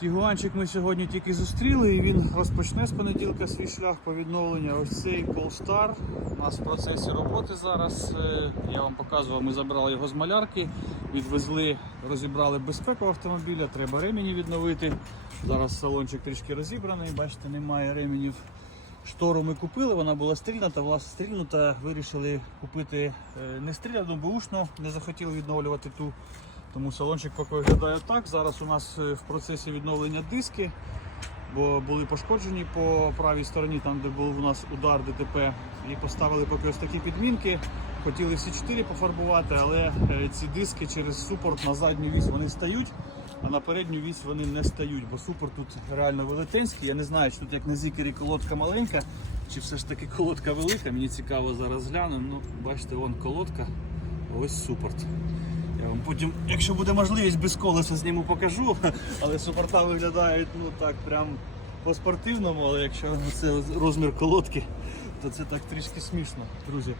Тігуанчик ми сьогодні тільки зустріли і він розпочне з понеділка свій шлях по відновленню. Ось цей Polestar у нас в процесі роботи зараз. Е, Я вам показував, ми забрали його з малярки, відвезли, розібрали безпеку автомобіля, треба ремені відновити. Зараз салончик трішки розібраний, бачите, немає ременів. Штору ми купили, вона була стрільната, власне стрільнута. Вирішили купити е, не стріляну, бушну, не захотіли відновлювати ту. Тому салончик поки виглядає так. Зараз у нас е, в процесі відновлення диски, бо були пошкоджені по правій стороні, там де був у нас удар ДТП. І поставили поки ось такі підмінки. Хотіли всі чотири пофарбувати, але е, ці диски через супорт на задню вісь вони стають, а на передню вісь вони не стають, бо супорт тут реально велетенський. Я не знаю, чи тут як на зікері колодка маленька, чи все ж таки колодка велика. Мені цікаво зараз гляну. Ну, бачите, вон колодка, ось супорт. Я вам потім, якщо буде можливість, без колеса зніму покажу, але супорта виглядають ну так прям по-спортивному, але якщо це розмір колодки, то це так трішки смішно, друзі.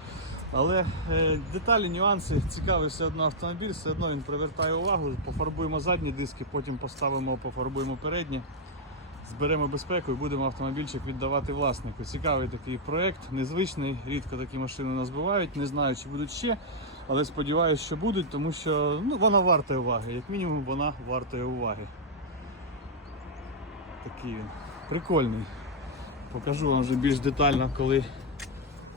Але е, деталі, нюанси, цікавий все одно автомобіль, все одно він привертає увагу. Пофарбуємо задні диски, потім поставимо, пофарбуємо передні. Зберемо безпеку і будемо автомобільчик віддавати власнику. Цікавий такий проект, незвичний. Рідко такі машини у нас бувають. Не знаю, чи будуть ще, але сподіваюся, що будуть, тому що ну, вона варта уваги. Як мінімум, вона вартує уваги. Такий він. Прикольний. Покажу вам вже більш детально, коли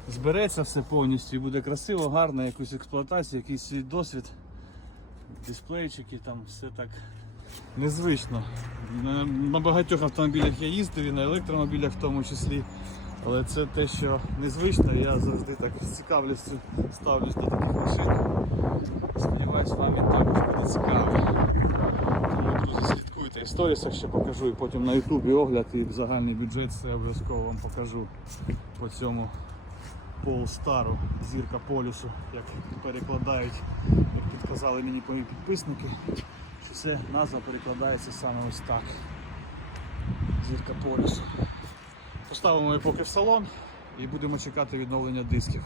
збереться все повністю і буде красиво, гарно, якусь експлуатацію, якийсь свій досвід. Дисплейчики, там все так незвично. На, на багатьох автомобілях я їздив і на електромобілях в тому числі. Але це те, що незвично, я завжди так з цікавістю ставлюсь до таких машин. Сподіваюсь, вам він також буде цікавий. Тому, друзі, слідкуйте. В сторісах ще покажу і потім на ютубі огляд і загальний бюджет все обов'язково вам покажу по цьому Полстару, зірка полюсу, як перекладають, як підказали мені мої підписники, що це назва перекладається саме ось так. Зірка полюсу. Поставимо її поки в салон і будемо чекати відновлення дисків.